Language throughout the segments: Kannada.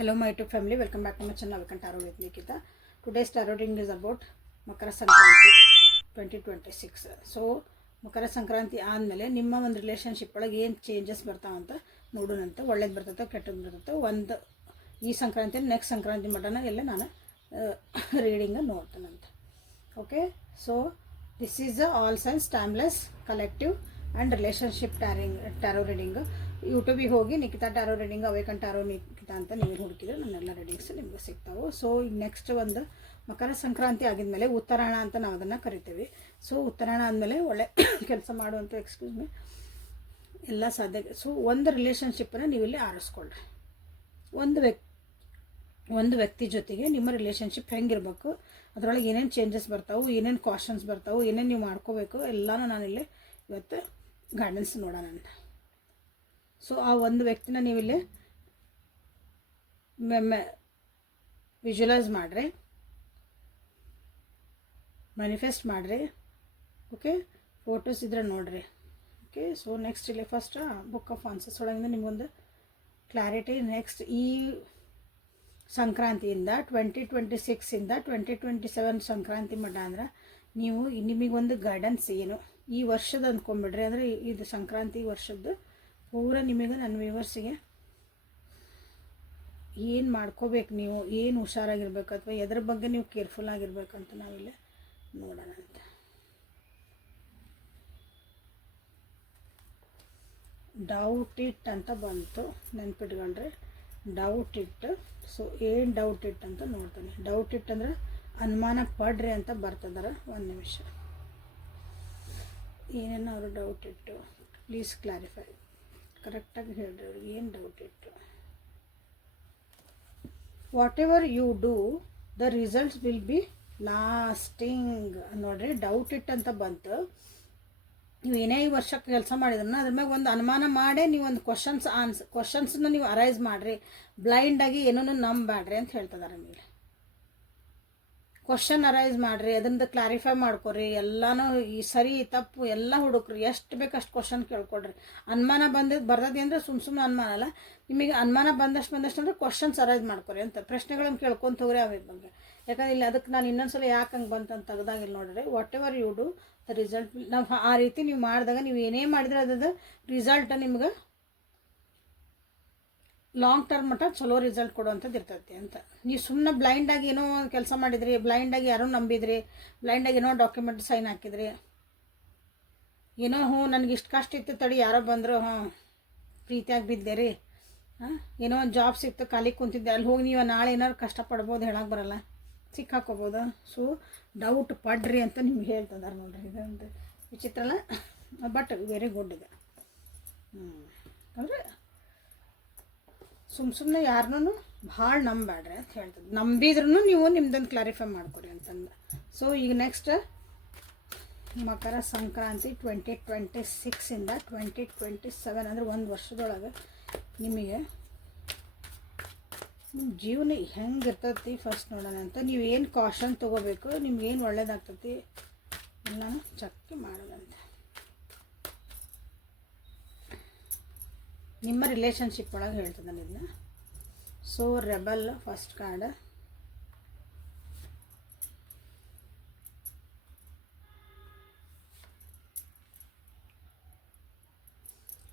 Hello my YouTube family, welcome back to my channel Awaken Tarot with Nikita. Today's tarot reading is about Makara Sankranti 2026. So ಮಕರ ಸಂಕ್ರಾಂತಿ ಆದಮೇಲೆ ನಿಮ್ಮ ಒಂದು ರಿಲೇಷನ್ಶಿಪ್ ಒಳಗೆ ಏನು ಚೇಂಜಸ್ ಬರ್ತಾವಂತ ನೋಡೋಣಂತೆ. ಒಳ್ಳೇದು ಬರ್ತೈತೆ ಕೆಟ್ಟದ್ದು ಬರ್ತೈತೆ. ಒಂದು ಈ ಸಂಕ್ರಾಂತಿ ನೆಕ್ಸ್ಟ್ ಸಂಕ್ರಾಂತಿ ಮಟನ ಎಲ್ಲ ನಾನು ರೀಡಿಂಗ್ ನೋಡ್ತೇನಂತೆ. Okay, so this is all signs timeless collective and relationship tarot reading. ಯೂಟ್ಯೂಬಿಗೆ ಹೋಗಿ Nikhita tarot reading, awaken tarot Nikhita ಅಂತ ನೀವು ಹುಡುಕಿದ್ರೆ ನನ್ನೆಲ್ಲ ರೀಡಿಂಗ್ಸ್ ನಿಮಗೆ ಸಿಗ್ತಾವೆ. ಸೊ ಈಗ ನೆಕ್ಸ್ಟ್ ಒಂದು ಮಕರ ಸಂಕ್ರಾಂತಿ ಆಗಿದ್ಮೇಲೆ ಉತ್ತರಾಯಣ ಅಂತ ನಾವು ಅದನ್ನು ಕರಿತೀವಿ. ಸೊ ಉತ್ತರಾಯಣ ಆದಮೇಲೆ ಒಳ್ಳೆ ಕೆಲಸ ಮಾಡುವಂಥ ಎಲ್ಲ ಸಾಧ್ಯ. ಸೊ ಒಂದು ರಿಲೇಷನ್ಶಿಪ್ಪನ್ನು ನೀವು ಇಲ್ಲಿ ಆರಿಸ್ಕೊಳ್ರಿ. ಒಂದು ವ್ಯಕ್ತಿ ಜೊತೆಗೆ ನಿಮ್ಮ ರಿಲೇಷನ್ಶಿಪ್ ಹೆಂಗಿರ್ಬೇಕು, ಅದರೊಳಗೆ ಏನೇನು ಚೇಂಜಸ್ ಬರ್ತಾವೆ, ಏನೇನು ಕಾಷನ್ಸ್ ಬರ್ತಾವೆ, ಏನೇನು ನೀವು ಮಾಡ್ಕೋಬೇಕು ಎಲ್ಲನೂ ನಾನಿಲ್ಲಿ ಇವತ್ತು ಗೈಡೆನ್ಸ್ ನೋಡೋಣ ಅಂತ. ಸೊ ಆ ಒಂದು ವ್ಯಕ್ತಿನ ನೀವಿಲ್ಲಿ ವಿಜುವಲೈಸ್ ಮಾಡಿರಿ, ಮ್ಯಾನಿಫೆಸ್ಟ್ ಮಾಡಿರಿ. ಓಕೆ, ಫೋಟೋಸ್ ಇದ್ರೆ ನೋಡಿರಿ. ಓಕೆ, ಸೊ ನೆಕ್ಸ್ಟ್ ಇಲ್ಲಿ ಫಸ್ಟ್ ಬುಕ್ ಆಫ್ ಆನ್ಸರ್ಸ್ ಒಳಗಿಂದ ನಿಮಗೊಂದು ಕ್ಲಾರಿಟಿ. ನೆಕ್ಸ್ಟ್ ಈ ಸಂಕ್ರಾಂತಿಯಿಂದ 2026ಇಂದ 2027 ಸಂಕ್ರಾಂತಿ ಮಟ್ಟ ಅಂದ್ರೆ ನೀವು ನಿಮಗೊಂದು ಗೈಡೆನ್ಸ್ ಏನು ಈ ವರ್ಷದ ಅಂದ್ಕೊಂಬಿಡ್ರಿ. ಅಂದರೆ ಇದು ಸಂಕ್ರಾಂತಿ ವರ್ಷದ್ದು ಪೂರ ನಿಮಗೆ ನನ್ನ ವ್ಯೂವರ್ಸಿಗೆ ಏನು ಮಾಡ್ಕೋಬೇಕು, ನೀವು ಏನು ಹುಷಾರಾಗಿರ್ಬೇಕು ಅಥವಾ ಎದ್ರ ಬಗ್ಗೆ ನೀವು ಕೇರ್ಫುಲ್ ಆಗಿರ್ಬೇಕಂತ ನಾವಿಲ್ಲಿ ನೋಡೋಣ ಅಂತ. ಡೌಟ್ ಇಟ್ ಅಂತ ಬಂತು, ನೆನ್ಪಿಟ್ಕೊಳ್ರಿ. Doubt it. ಸೊ ಏನು ಡೌಟ್ ಇಟ್ ಅಂತ ನೋಡ್ತಾನೆ. ಡೌಟ್ ಇಟ್ ಅಂದ್ರೆ ಅನುಮಾನ ಪಡ್ರಿ ಅಂತ ಬರ್ತದಾರ. ಒಂದು ನಿಮಿಷ, ಏನೇನು ಅವರು ಡೌಟ್ ಇಟ್ಟು ಪ್ಲೀಸ್ ಕ್ಲಾರಿಫೈ, ಕರೆಕ್ಟಾಗಿ ಹೇಳ್ರಿ ಅವ್ರಿಗೆ ಏನು ಡೌಟ್ ಇಟ್ಟು. Whatever you do the results will be lasting ನೋಡ್ರಿ. ಡೌಟ್ ಇಟ್ ಅಂತ ಬಂತು. ನೀವು ಏನೇ ಈ ವರ್ಷಕ್ಕೆ ಕೆಲಸ ಮಾಡಿದ್ರನ್ನ ಅದ್ರ ಮ್ಯಾಗ ಒಂದು ಅನುಮಾನ ಮಾಡೇ ನೀವು ಒಂದು ಕ್ವಶನ್ಸ್ನ ನೀವು ಅರೈಸ್ ಮಾಡಿರಿ. ಬ್ಲೈಂಡಾಗಿ ಏನೂ ನಂಬಬೇಡ್ರಿ ಅಂತ ಹೇಳ್ತಿದ್ದಾರೆ. ಮೇಲೆ ಕ್ವಶನ್ ಅರೈಸ್ ಮಾಡಿರಿ, ಅದನ್ನು ಕ್ಲಾರಿಫೈ ಮಾಡ್ಕೊರಿ. ಎಲ್ಲನೂ ಈ ಸರಿ ತಪ್ಪು ಎಲ್ಲ ಹುಡುಕ್ರಿ. ಎಷ್ಟು ಬೇಕು ಅಷ್ಟು ಕ್ವಶನ್ ಕೇಳ್ಕೊಡ್ರಿ. ಅನುಮಾನ ಬರ್ತದೆ ಅಂದರೆ ಸುಮ್ಮನೆ ಅನುಮಾನ ಅಲ್ಲ, ನಿಮಗೆ ಅನುಮಾನ ಬಂದಷ್ಟು ಅಂದರೆ ಕ್ವಶನ್ಸ್ ಅರೈಸ್ ಮಾಡ್ಕೊರಿ ಅಂತ. ಪ್ರಶ್ನೆಗಳನ್ನು ಕೇಳ್ಕೊಂತ ಹೋಗ್ರಿ ಅದ್ರ ಬಗ್ಗೆ. ಯಾಕಂದ್ರೆ ಇಲ್ಲಿ ಅದಕ್ಕೆ ನಾನು ಇನ್ನೊಂದ್ಸಲ ಯಾಕೆ ಹಂಗೆ ಬಂತಂತ ತೆಗ್ದಾಗ ಇಲ್ಲಿ ನೋಡ್ರಿ. Whatever you do the result, ನಾವು ಆ ರೀತಿ ನೀವು ಮಾಡಿದಾಗ ನೀವು ಏನೇ ಮಾಡಿದ್ರೆ ಅದ್ರ ರಿಸಲ್ಟ್ ನಿಮ್ಗೆ ಲಾಂಗ್ ಟರ್ಮ್ ಮಟ್ಟ ಚಲೋ ರಿಸಲ್ಟ್ ಕೊಡುವಂಥದ್ದು ಇರ್ತೈತಿ ಅಂತ. ನೀವು ಸುಮ್ಮನೆ ಬ್ಲೈಂಡಾಗಿ ಏನೋ ಒಂದು ಕೆಲಸ ಮಾಡಿದ್ರಿ, ಬ್ಲೈಂಡಾಗಿ ಯಾರೋ ನಂಬಿದ್ರಿ, ಬ್ಲೈಂಡಾಗಿ ಏನೋ ಡಾಕ್ಯುಮೆಂಟ್ ಸೈನ್ ಹಾಕಿದ್ರಿ, ಏನೋ ನನಗೆ ಇಷ್ಟು ಕಷ್ಟ ಇತ್ತು ತಡಿ ಯಾರೋ ಬಂದರು, ಪ್ರೀತಿಯಾಗಿ ಬಿದ್ದೆ ರೀ, ಏನೋ ಒಂದು ಜಾಬ್ ಸಿಕ್ತು ಖಾಲಿ ಕುಂತಿದ್ದೆ, ಅಲ್ಲಿ ಹೋಗಿ ನೀವು ನಾಳೆ ಏನಾದ್ರು ಕಷ್ಟಪಡ್ಬೋದು, ಹೇಳಕ್ಕೆ ಬರಲ್ಲ, ಸಿಕ್ಕಾಕೋಬೋದು. ಸೊ ಡೌಟ್ ಪಡ್ರಿ ಅಂತ ನಿಮ್ಗೆ ಹೇಳ್ತಿದ್ದಾರೆ ನೋಡ್ರಿ. ಇದಂತ ವಿಚಿತ್ರ ಅಲ್ಲ, ಬಟ್ ವೆರಿ ಗುಡ್ ಇದೆ. ಅಂದರೆ ಸುಮ್ಮನೆ ಯಾರನ್ನೂ ಭಾಳ ನಂಬಬೇಡ್ರಿ ಅಂತ ಹೇಳ್ತದೆ. ನಂಬಿದ್ರೂ ನೀವು ನಿಮ್ದೊಂದು ಕ್ಲಾರಿಫೈ ಮಾಡ್ಕೊರಿ ಅಂತಂದು. ಸೊ ಈಗ ನೆಕ್ಸ್ಟ್ ಮಕರ ಸಂಕ್ರಾಂತಿ 2026ಇಂದ 2027 ಅಂದರೆ ಒಂದು ವರ್ಷದೊಳಗೆ ನಿಮಗೆ ನಿಮ್ಮ ಜೀವನ ಹೆಂಗಿರ್ತೈತಿ ಫಸ್ಟ್ ನೋಡೋಣ ಅಂತ. ನೀವು ಏನು ಕಾಷನ್ ತೊಗೋಬೇಕು, ನಿಮ್ಗೇನು ಒಳ್ಳೇದಾಗ್ತೈತಿ ಎಲ್ಲನೂ ಚೆಕ್ ಮಾಡೋದಂತ. ನಿಮ್ಮ ರಿಲೇಷನ್ಶಿಪ್ ಒಳಗೆ ಹೇಳ್ತದೆ ನಾನು ಇದನ್ನ. So rebel first card,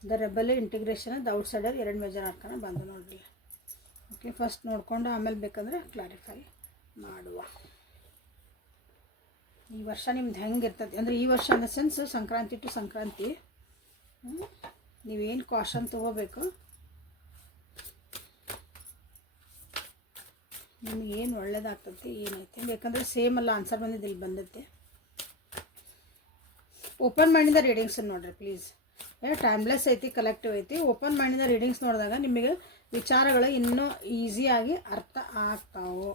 the rebel integration, the outsider, 2 major ಆರ್ಕನ ಬಂದು ನೋಡ್ರಿ. ಓಕೆ, ಫಸ್ಟ್ ನೋಡಿಕೊಂಡು ಆಮೇಲೆ ಬೇಕಂದ್ರೆ ಕ್ಲಾರಿಫೈ ಮಾಡುವ. ಈ ವರ್ಷ ನಿಮ್ದು ಹೆಂಗಿರ್ತದೆ ಅಂದರೆ ಈ ವರ್ಷ in the sense Sankranti to Sankranti ನೀವೇನು ಕಾಷನ್ ತೊಗೋಬೇಕು, ನಿಮ್ಗೆ ಏನು ಒಳ್ಳೇದಾಗ್ತೈತಿ ಏನೈತಿ. ಬೇಕಂದ್ರೆ ಸೇಮ್ ಅಲ್ಲ ಆನ್ಸರ್ ಬಂದಿದ್ದು ಇಲ್ಲಿ ಬಂದೈತೆ. ಓಪನ್ ಮೈಂಡಿಂದ ರೀಡಿಂಗ್ಸ್ ನೋಡ್ರಿ ಪ್ಲೀಸ್. ಟೈಮ್ಲೆಸ್ ಐತಿ, ಕಲೆಕ್ಟಿವ್ ಐತಿ. ಓಪನ್ ಮೈಂಡಿಂದ ರೀಡಿಂಗ್ಸ್ ನೋಡಿದಾಗ ನಿಮಗೆ ವಿಚಾರಗಳು ಇನ್ನೂ ಈಸಿಯಾಗಿ ಅರ್ಥ ಆಗ್ತಾವೆ.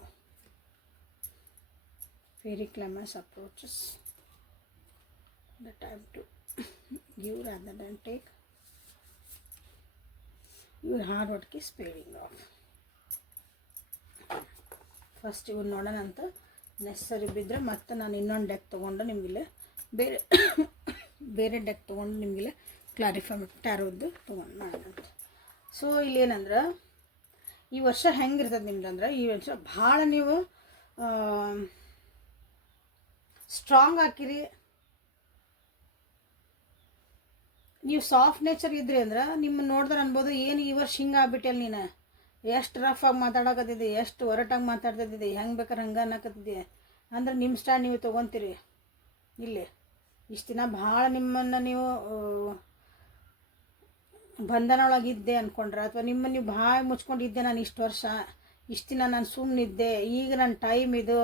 Fairy climax approaches the time to give rather than take. ಇವ್ರ hard work is paying off. First ಇವ್ರು ನೋಡೋಣ ಅಂತ. ನೆಸಸರಿ ಬಿದ್ದರೆ ಮತ್ತೆ ನಾನು ಇನ್ನೊಂದು ಡೆಕ್ ತೊಗೊಂಡು ನಿಮಗಿಲ್ಲೇ ಬೇರೆ ಡೆಕ್ ತೊಗೊಂಡು ನಿಮಗಿಲ್ಲೇ ಕ್ಲಾರಿಫೈ ಟ್ಯಾರೋದ್ದು ತೊಗೊಂಡು ಮಾಡೋಣ ಅಂತ. ಸೊ ಇಲ್ಲೇನಂದ್ರೆ ಈ ವರ್ಷ ಹೆಂಗಿರ್ತದೆ ನಿಮ್ದು ಅಂದ್ರೆ, ಈ ವರ್ಷ ಭಾಳ ನೀವು ಸ್ಟ್ರಾಂಗ್ ಹಾಕಿರಿ. ನೀವು ಸಾಫ್ಟ್ ನೇಚರ್ ಇದ್ರಿ ಅಂದ್ರೆ ನಿಮ್ಮನ್ನು ನೋಡಿದ್ರೆ ಅನ್ಬೋದು, ಏನು ಈ ವರ್ಷ ಹಿಂಗೆ ಆಗ್ಬಿಟ್ಟೆಲ್ಲ ನೀನು, ಎಷ್ಟು ರಫ್ ಆಗಿ ಮಾತಾಡಕತ್ತಿದ್ದಿ, ಎಷ್ಟು ಒರಟಾಗಿ ಮಾತಾಡ್ತಿದ್ದಿ, ಹೆಂಗೆ ಬೇಕಾರೆ ಹಂಗೆ ಅನ್ನಕತ್ತಿದ್ದಿ ಅಂದ್ರೆ ನಿಮ್ಮ ಸ್ಟ್ಯಾಂಡ್ ನೀವು ತೊಗೊತೀರಿ. ಇಲ್ಲಿ ಇಷ್ಟು ದಿನ ಭಾಳ ನಿಮ್ಮನ್ನು ನೀವು ಬಂಧನ ಒಳಗಿದ್ದೆ ಅಂದ್ಕೊಂಡ್ರೆ, ಅಥವಾ ನಿಮ್ಮನ್ನು ನೀವು ಭಾಳ ಮುಚ್ಕೊಂಡಿದ್ದೆ, ನಾನು ಇಷ್ಟು ವರ್ಷ ಇಷ್ಟು ದಿನ ನಾನು ಸುಮ್ಮನಿದ್ದೆ, ಈಗ ನನ್ನ ಟೈಮ್ ಇದು,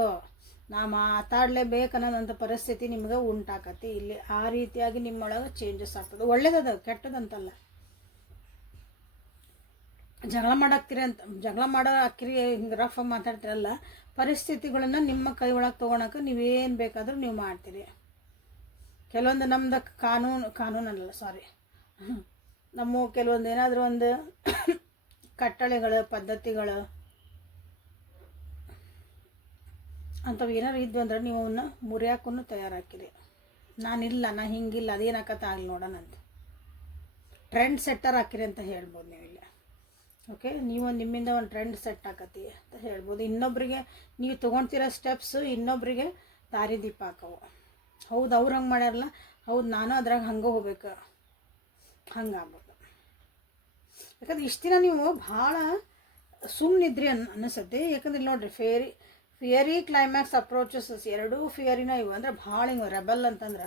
ನಾ ಮಾತಾಡಲೇಬೇಕು ಅನ್ನೋದಂಥ ಪರಿಸ್ಥಿತಿ ನಿಮ್ಗೆ ಉಂಟಾಕತಿ. ಇಲ್ಲಿ ಆ ರೀತಿಯಾಗಿ ನಿಮ್ಮೊಳಗೆ ಚೇಂಜಸ್ ಆಗ್ತದೆ. ಒಳ್ಳೇದದ, ಕೆಟ್ಟದಂತಲ್ಲ. ಜಗಳ ಮಾಡೋ ಹಾಕಿರಿ, ಹಿಂಗೆ ರಫ್ ಆಗಿ ಮಾತಾಡ್ತಿರಲ್ಲ, ಪರಿಸ್ಥಿತಿಗಳನ್ನು ನಿಮ್ಮ ಕೈ ಒಳಗೆ ತೊಗೊಳಕ್ಕೆ ನೀವೇನು ಬೇಕಾದರೂ ನೀವು ಮಾಡ್ತೀರಿ. ಕೆಲವೊಂದು ನಮ್ದು ಕಾನೂನಲ್ಲ ಸಾರಿ ನಮ್ಮ ಕೆಲವೊಂದು ಏನಾದರೂ ಒಂದು ಕಟ್ಟಳೆಗಳು, ಪದ್ಧತಿಗಳು ಅಂಥವು ಏನಾರು ಇದ್ವು ಅಂದ್ರೆ ನೀವು ಅವನ್ನ ಮುರಿಯಾಕೂ ತಯಾರಾಕಿರಿ. ನಾನಿಲ್ಲ, ನಾ ಹಿಂಗಿಲ್ಲ, ಅದೇನಾಕತ್ತ ಆಗಲಿ ನೋಡೋಣಂತ ಟ್ರೆಂಡ್ ಸೆಟ್ಟರ್ ಹಾಕಿರಿ ಅಂತ ಹೇಳ್ಬೋದು ನೀವು ಇಲ್ಲಿ. ಓಕೆ, ನೀವು ನಿಮ್ಮಿಂದ ಒಂದು ಟ್ರೆಂಡ್ ಸೆಟ್ ಆಕತಿ ಅಂತ ಹೇಳ್ಬೋದು. ಇನ್ನೊಬ್ಬರಿಗೆ ನೀವು ತೊಗೊಳ್ತಿರೋ ಸ್ಟೆಪ್ಸು ಇನ್ನೊಬ್ಬರಿಗೆ ದಾರಿದೀಪ ಹಾಕವು. ಹೌದು, ಅವ್ರು ಹಂಗೆ ಮಾಡ್ಯಾರಲ್ಲ, ಹೌದು ನಾನು ಅದ್ರಾಗ ಹಂಗೆ ಹೋಗ್ಬೇಕು, ಹಂಗಾಗ್ಬೋದು. ಯಾಕಂದ್ರೆ ಇಷ್ಟು ದಿನ ನೀವು ಭಾಳ ಸುಮ್ಮನಿದ್ರಿ ಅನಿಸುತ್ತೆ. ಯಾಕಂದ್ರೆ ನೋಡಿರಿ, ಫಿಯರಿ ಕ್ಲೈಮ್ಯಾಕ್ಸ್ ಅಪ್ರೋಚಸ್, ಎರಡೂ ಫಿಯರಿನ ಇವು ಅಂದ್ರೆ ಭಾಳ ಹಿಂಗೆ ರೆಬಲ್ ಅಂತಂದ್ರೆ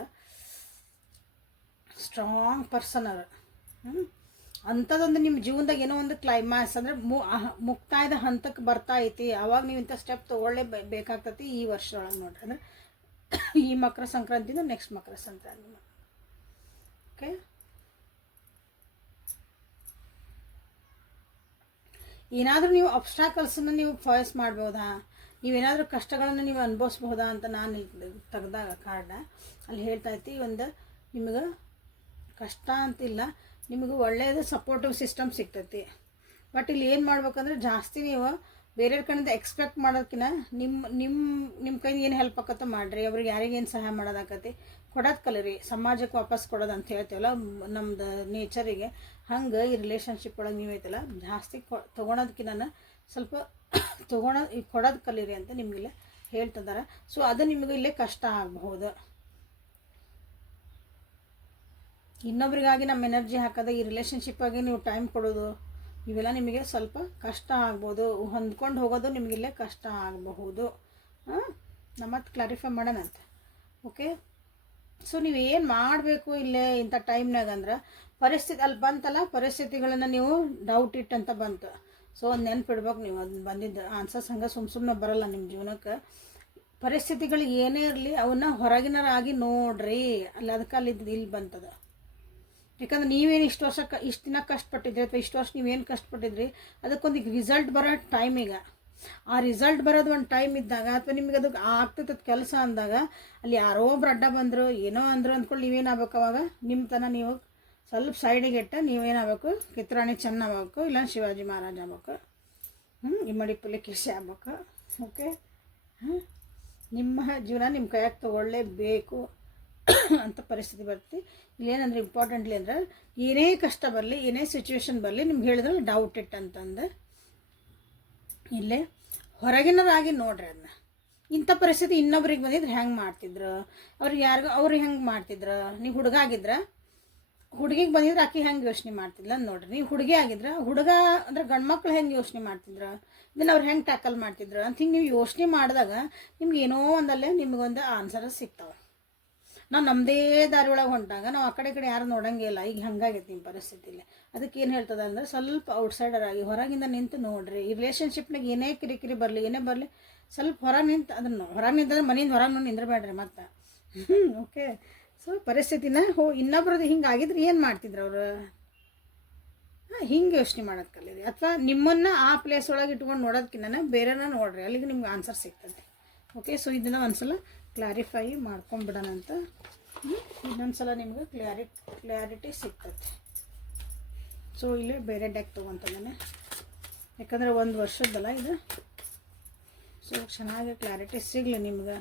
ಸ್ಟ್ರಾಂಗ್ ಪರ್ಸನ್ ಅವರು. ಅಂಥದ್ದೊಂದು ನಿಮ್ಮ ಜೀವನದಾಗ ಏನೋ ಒಂದು ಕ್ಲೈಮ್ಯಾಕ್ಸ್ ಅಂದರೆ ಮುಕ್ತಾಯದ ಹಂತಕ್ಕೆ ಬರ್ತಾ ಐತಿ, ಆವಾಗ ನೀವು ಇಂಥ ಸ್ಟೆಪ್ ಬೇಕಾಗ್ತೈತಿ ಈ ವರ್ಷದೊಳಗೆ ನೋಡ್ರಿ. ಅಂದರೆ ಈ ಮಕರ ಸಂಕ್ರಾಂತಿಯಿಂದ ನೆಕ್ಸ್ಟ್ ಮಕರ ಸಂಕ್ರಾಂತಿ. ಓಕೆ, ಏನಾದರೂ ನೀವು ಅಬ್ಸ್ಟ್ಯಾಕಲ್ಸನ್ನು ನೀವು ಫೇಸ್ ಮಾಡ್ಬೋದಾ, ನೀವೇನಾದರೂ ಕಷ್ಟಗಳನ್ನು ನೀವು ಅನುಭವಿಸ್ಬೋದಾ ಅಂತ ನಾನು ತೆಗ್ದಾಗ ಕಾರ್ಡ ಅಲ್ಲಿ ಹೇಳ್ತಾ ಇರ್ತಿ. ಒಂದು ನಿಮಗೆ ಕಷ್ಟ ಅಂತಿಲ್ಲ, ನಿಮಗೆ ಒಳ್ಳೆಯದು ಸಪೋರ್ಟಿವ್ ಸಿಸ್ಟಮ್ ಸಿಗ್ತೈತಿ. ಬಟ್ ಇಲ್ಲಿ ಏನು ಮಾಡ್ಬೇಕಂದ್ರೆ, ಜಾಸ್ತಿ ನೀವು ಬೇರೆಯವ್ರ ಕಡೆಯಿಂದ ಎಕ್ಸ್ಪೆಕ್ಟ್ ಮಾಡೋದಕ್ಕಿಂತ ನಿಮ್ಮ ಕೈಯಿಂದ ಏನು ಹೆಲ್ಪ್ ಆಕತ್ತೋ ಮಾಡಿರಿ. ಅವ್ರಿಗೆ ಯಾರಿಗೇನು ಸಹಾಯ ಮಾಡೋದಾಕತಿ ಕೊಡೋದು ಕಲೀರಿ. ಸಮಾಜಕ್ಕೆ ವಾಪಸ್ ಕೊಡೋದು ಅಂತ ಹೇಳ್ತೀವಲ್ಲ ನಮ್ದು ನೇಚರಿಗೆ, ಹಂಗೆ ಈ ರಿಲೇಷನ್ಶಿಪ್ ಒಳಗೆ ನೀವೈತಲ್ಲ ಜಾಸ್ತಿ ತೊಗೊಳೋದಕ್ಕಿಂತ ಸ್ವಲ್ಪ ಕೊಡೋದು ಕಲೀರಿ ಅಂತ ನಿಮಗಿಲ್ಲೇ ಹೇಳ್ತಿದ್ದಾರೆ. ಸೊ ಅದು ನಿಮಗೆ ಇಲ್ಲೇ ಕಷ್ಟ ಆಗಬಹುದು. ಇನ್ನೊಬ್ರಿಗಾಗಿ ನಮ್ಮ ಎನರ್ಜಿ ಹಾಕೋದು, ಈ ರಿಲೇಷನ್ಶಿಪ್ಪಾಗಿ ನೀವು ಟೈಮ್ ಕೊಡೋದು, ಇವೆಲ್ಲ ನಿಮಗೆ ಸ್ವಲ್ಪ ಕಷ್ಟ ಆಗ್ಬೋದು. ಹೊಂದ್ಕೊಂಡು ಹೋಗೋದು ನಿಮಗಿಲ್ಲೇ ಕಷ್ಟ ಆಗಬಹುದು. ಮತ್ತೆ ಕ್ಲಾರಿಫೈ ಮಾಡೋಣಂತ. ಓಕೆ, ಸೊ ನೀವೇನು ಮಾಡಬೇಕು ಇಲ್ಲೇ ಇಂಥ ಟೈಮ್ನಾಗ ಅಂದ್ರೆ, ಪರಿಸ್ಥಿತಿ ಅಲ್ಲಿ ಬಂತಲ್ಲ, ಪರಿಸ್ಥಿತಿಗಳನ್ನು ನೀವು ಡೌಟ್ ಇಟ್ಟಂತ ಬಂತು. ಸೊ ಒಂದು ನೆನ್ಪಿಡ್ಬೇಕು ನೀವು, ಅದನ್ನ ಬಂದಿದ್ದು ಆನ್ಸರ್ಸ್ ಹಂಗೆ ಸುಮ್ಮನೆ ಬರೋಲ್ಲ ನಿಮ್ಮ ಜೀವನಕ್ಕೆ. ಪರಿಸ್ಥಿತಿಗಳು ಏನೇ ಇರಲಿ ಅವನ್ನ ಹೊರಗಿನರಾಗಿ ನೋಡ್ರಿ. ಅದಕ್ಕೆ ಇಲ್ಲಿ ಬಂತದ. ಯಾಕಂದ್ರೆ ನೀವೇನು ಇಷ್ಟು ದಿನ ಕಷ್ಟಪಟ್ಟಿದ್ರಿ, ಅಥವಾ ಇಷ್ಟು ವರ್ಷ ನೀವೇನು ಕಷ್ಟಪಟ್ಟಿದ್ರಿ, ಅದಕ್ಕೊಂದು ರಿಸಲ್ಟ್ ಬರೋ ಟೈಮಿಗೆ, ಆ ರಿಸಲ್ಟ್ ಬರೋದು ಒಂದು ಟೈಮ್ ಇದ್ದಾಗ, ಅಥವಾ ನಿಮಗೆ ಅದು ಆಗ್ತೈತೆ ಕೆಲಸ ಅಂದಾಗ, ಅಲ್ಲಿ ಯಾರೋ ಒಬ್ರು ಅಡ್ಡ ಬಂದರು ಏನೋ ಅಂದರು ಅಂದ್ಕೊಂಡು ನೀವೇನಾಗಬೇಕು, ಅವಾಗ ನಿಮ್ಮ ತನ ನೀವು ಸ್ವಲ್ಪ ಸೈಡಿಗೆ ಇಟ್ಟು ನೀವೇನಾಗಬೇಕು, ಕಿತ್ತರಾಣಿ ಚೆನ್ನ ಆಗಬೇಕು, ಇಲ್ಲ ಶಿವಾಜಿ ಮಹಾರಾಜ ಆಗಬೇಕು, ಇಮ್ಮಡಿ ಪುಲಿಕೇಶಿ ಆಗ್ಬೇಕು. ಓಕೆ, ನಿಮ್ಮ ಜೀವನ ನಿಮ್ಮ ಕೈಯಾಗ ತೊಗೊಳ್ಳೇಬೇಕು ಅಂತ ಪರಿಸ್ಥಿತಿ ಬರ್ತಿ. ಇಲ್ಲೇನಂದ್ರೆ ಇಂಪಾರ್ಟೆಂಟ್ಲಿ ಅಂದ್ರೆ, ಏನೇ ಕಷ್ಟ ಬರಲಿ, ಏನೇ ಸಿಚುವೇಶನ್ ಬರಲಿ, ನಿಮ್ಗೆ ಹೇಳಿದ್ರೆ ಡೌಟ್ ಇಟ್ ಅಂತಂದು ಇಲ್ಲೇ ಹೊರಗಿನರಾಗಿ ನೋಡ್ರಿ. ಅದನ್ನ ಇಂಥ ಪರಿಸ್ಥಿತಿ ಇನ್ನೊಬ್ರಿಗೆ ಬಂದಿದ್ರೆ ಹೆಂಗೆ ಮಾಡ್ತಿದ್ರು, ಅವ್ರಿಗೆ ಹೆಂಗೆ ಮಾಡ್ತಿದ್ರು. ನೀವು ಹುಡುಗ ಆಗಿದ್ರೆ ಹುಡುಗಿಗೆ ಬಂದಿದ್ರೆ ಆಕೆ ಹೆಂಗೆ ಯೋಚನೆ ಮಾಡ್ತಿದ್ಲ ನೋಡ್ರಿ. ನೀವು ಹುಡುಗಿ ಆಗಿದ್ರೆ ಹುಡುಗ ಅಂದ್ರೆ ಗಂಡು ಮಕ್ಳು ಹೆಂಗೆ ಯೋಚನೆ ಮಾಡ್ತಿದ್ರು, ಇದನ್ನು ಅವ್ರು ಹೆಂಗೆ ಟ್ಯಾಕಲ್ ಮಾಡ್ತಿದ್ರು ಅಂತ ಹಿಂಗೆ ನೀವು ಯೋಚನೆ ಮಾಡಿದಾಗ ನಿಮ್ಗೆ ಏನೋ ಒಂದಲ್ಲೇ ನಿಮಗೊಂದು ಆನ್ಸರ್ ಸಿಗ್ತಾವೆ. ನಾವು ನಮ್ಮದೇ ದಾರಿ ಒಳಗೆ ಹೊಂಟಾಗ ನಾವು ಆ ಕಡೆ ಯಾರು ನೋಡೋಂಗೇ ಇಲ್ಲ. ಈಗ ಹಂಗಾಗೈತೆ ನಿಮ್ಮ ಪರಿಸ್ಥಿತಿಲಿ. ಅದಕ್ಕೆ ಏನು ಹೇಳ್ತದೆ ಅಂದರೆ, ಸ್ವಲ್ಪ ಔಟ್ಸೈಡರ್ ಆಗಿ ಹೊರಗಿಂದ ನಿಂತು ನೋಡ್ರಿ. ಈ ರಿಲೇಷನ್ಶಿಪ್ನಾಗ ಏನೇ ಕಿರಿಕಿರಿ ಬರಲಿ, ಏನೇ ಬರಲಿ, ಸ್ವಲ್ಪ ಹೊರಗೆ ನಿಂತು ಅದನ್ನು ಹೊರಗೆ ನಿಂತಂದ್ರೆ ಮನೆಯಿಂದ ಹೊರಗೆ ನಿಂದ್ರಬೇಡ್ರಿ ಮತ್ತೆ. ಓಕೆ, ಸೊ ಪರಿಸ್ಥಿತಿನ ಇನ್ನೊಬ್ರದ್ದು ಹಿಂಗೆ ಆಗಿದ್ರೆ ಏನು ಮಾಡ್ತಿದ್ರು ಅವರು, ಹಿಂಗೆ ಯೋಚನೆ ಮಾಡೋದು ಕಲೀರಿ. ಅಥವಾ ನಿಮ್ಮನ್ನು ಆ ಪ್ಲೇಸ್ ಒಳಗೆ ಇಟ್ಕೊಂಡು ನೋಡೋದಕ್ಕಿಂತ ಬೇರೆನ ನೋಡ್ರಿ, ಅಲ್ಲಿಗೆ ನಿಮ್ಗೆ ಆನ್ಸರ್ ಸಿಗ್ತದೆ. ಓಕೆ, ಸೊ ಇದನ್ನು ಒಂದ್ಸಲ ಕ್ಲಾರಿಫೈ ಮಾಡ್ಕೊಂಬಿಡೋಣ ಅಂತ. ಇನ್ನೊಂದು ಸಲ ನಿಮ್ಗೆ ಕ್ಲಾರಿಟಿ ಸಿಗ್ತದೆ. ಸೊ ಇಲ್ಲಿ ಬೇರೆ ಡೆಕ್ ತೊಗೊತಾನೆ, ಯಾಕಂದರೆ ಒಂದು ವರ್ಷದ್ದಲ್ಲ ಇದು. ಸೊ ಚೆನ್ನಾಗಿ ಕ್ಲಾರಿಟಿ ಸಿಗಲಿ ನಿಮ್ಗೆ.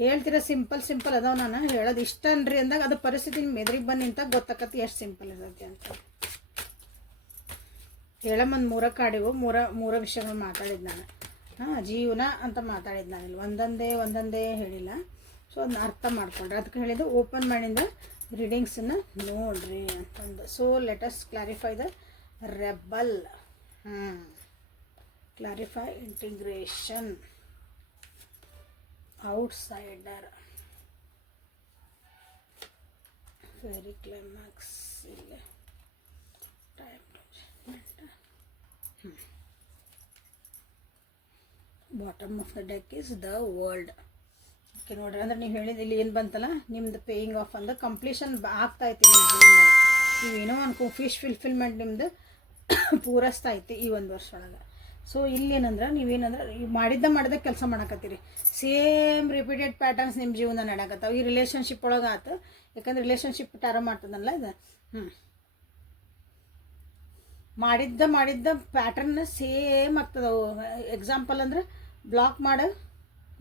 ಹೇಳ್ತೀರ ಸಿಂಪಲ್ ಅದಾವ, ನಾನು ಹೇಳೋದು ಇಷ್ಟ ಅನ್ರಿ ಅಂದಾಗ ಅದು ಪರಿಸ್ಥಿತಿ ನಿಮ್ಮ ಎದುರಿಗೆ ಬಂದು ನಿಂತಾಗ ಗೊತ್ತಾಕತಿ ಎಷ್ಟು ಸಿಂಪಲ್ ಇರುತ್ತೆ ಅಂತ. ಹೇಳಮ್ಮಂದು ಕಾಡಿವು ಮೂರ ವಿಷಯಗಳು ಮಾತಾಡಿದ್ದು ನಾನು. ಜೀವನ ಅಂತ ಮಾತಾಡಿದ್ದು ನಾನಿಲ್ಲಿ ಒಂದೊಂದೇ ಹೇಳಿಲ್ಲ. ಸೊ ಅದನ್ನ ಅರ್ಥ ಮಾಡ್ಕೊಂಡ್ರೆ ಅದಕ್ಕೆ ಹೇಳಿದ್ದು ಓಪನ್ ಮೈಂಡಿಂದ ರೀಡಿಂಗ್ಸನ್ನು ನೋಡ್ರಿ ಅಂತಂದು. So let us clarify the rebel, clarify integration, outsider, fairy climax, ಇಲ್ಲಿ time bottom of the deck is the world. Okay ನೋಡ್ರಿ, ಅಂದ್ರೆ ನೀವು ಹೇಳಿದ ಇಲ್ಲಿ ಏನು ಬಂತಲ್ಲ, ನಿಮ್ದು ಪೇಯಿಂಗ್ ಆಫ್ ಅಂದ್ರೆ ಕಂಪ್ಲೀಷನ್ ಆಗ್ತಾಯಿತ್ತು ನಿಮ್ಮ ಜೀವನ. ನೀವೇನೋ ಫುಲ್ಫಿಲ್ಮೆಂಟ್ ನಿಮ್ದು ಪೂರೈಸ್ತಾ ಐತಿ ಈ ಒಂದು ವರ್ಷ ಒಳಗೆ. ಸೊ ಇಲ್ಲೇನಂದ್ರೆ ನೀವೇನಂದ್ರೆ ಮಾಡಿದ್ದ ಕೆಲಸ ಮಾಡಕತ್ತೀರಿ, ಸೇಮ್ ರಿಪೀಟೆಡ್ ಪ್ಯಾಟರ್ನ್ಸ್ ನಿಮ್ಮ ಜೀವನ ನಡೆಯಕತ್ತಾವ. ಈ ರಿಲೇಷನ್ಶಿಪ್ ಒಳಗೆ ಆತು, ಯಾಕಂದ್ರೆ ರಿಲೇಷನ್ಶಿಪ್ ಟಾರ ಮಾಡ್ತದಲ್ಲ ಇದು. ಮಾಡಿದ್ದ ಪ್ಯಾಟರ್ನ್ ಸೇಮ್ ಆಗ್ತದವು. ಎಕ್ಸಾಂಪಲ್ ಅಂದ್ರೆ ಬ್ಲಾಕ್ ಮಾಡು,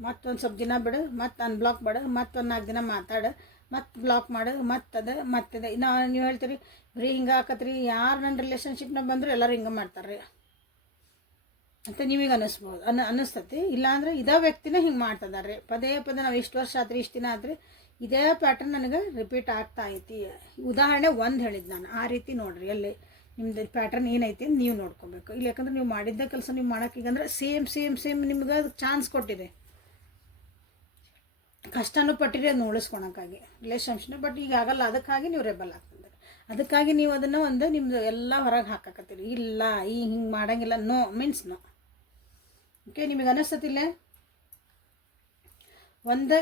ಮತ್ತೊಂದು ಸ್ವಲ್ಪ ದಿನ ಬಿಡು, ಮತ್ತು ಅನ್ಬ್ಲಾಕ್ ಮಾಡು, ಮತ್ತೊಂದು 4 ದಿನ ಮಾತಾಡು, ಮತ್ತು ಬ್ಲಾಕ್ ಮಾಡು, ಮತ್ತಿದೆ. ನೀವು ಹೇಳ್ತೀರಿ ಬರೀ ಹಿಂಗೆ ಆಕತ್ರಿ, ಯಾರು ನನ್ನ ರಿಲೇಷನ್ಶಿಪ್ನಾಗ ಬಂದರೂ ಎಲ್ಲರೂ ಹಿಂಗೆ ಮಾಡ್ತಾರೆ ಅಂತ ನಿಮಗೆ ಅನ್ನಿಸ್ಬೋದು, ಅನ್ನಿಸ್ತತಿ. ಇಲ್ಲಾಂದ್ರೆ ಇದೇ ವ್ಯಕ್ತಿನ ಹಿಂಗೆ ಮಾಡ್ತಿದ್ದಾರೆ ಪದೇ ನಾವು ಇಷ್ಟು ವರ್ಷ ಆತ್ರಿ, ಇಷ್ಟು ದಿನ ಆತ್ರಿ, ಇದೇ ಪ್ಯಾಟರ್ನ್ ನನಗೆ ರಿಪೀಟ್ ಆಗ್ತಾ ಐತಿ. ಉದಾಹರಣೆ ಒಂದು ಹೇಳಿದ್ದು ನಾನು, ಆ ರೀತಿ ನೋಡ್ರಿ ಅಲ್ಲಿ ನಿಮ್ದು ಪ್ಯಾಟರ್ನ್ ಏನೈತಿ ಅಂತ ನೀವು ನೋಡ್ಕೊಬೇಕು. ಇಲ್ಲಿ ಯಾಕಂದ್ರೆ ನೀವು ಮಾಡಿದ್ದ ಕೆಲಸ ನೀವು ಮಾಡೋಕ್ಕೀಗಂದ್ರೆ ಸೇಮ್ ನಿಮ್ಗೆ ಅದಕ್ಕೆ ಚಾನ್ಸ್ ಕೊಟ್ಟಿದೆ. ಕಷ್ಟನೂ ಪಟ್ಟಿರಿ ಅದನ್ನ ಉಳಿಸ್ಕೊಳಕ್ಕಾಗಿ ರಿಲೇಷನ್ಶಿಪ್ನ. ಬಟ್ ಈಗ ಆಗಲ್ಲ, ಅದಕ್ಕಾಗಿ ನೀವು ರೆಬಲ್ ಆಗ್ತಿದ್ದಾರೆ. ಅದಕ್ಕಾಗಿ ನೀವು ಅದನ್ನು ನಿಮ್ಮದು ಎಲ್ಲ ಹೊರಗೆ ಹಾಕಕತ್ತೀರಿ. ಇಲ್ಲ ಹಿಂಗೆ ಮಾಡೋಂಗಿಲ್ಲ, ನೋ ಮೀನ್ಸ್ ನೋ. ಓಕೆ, ನಿಮಗೆ ಅನ್ನಿಸ್ತತಿಲ್ಲ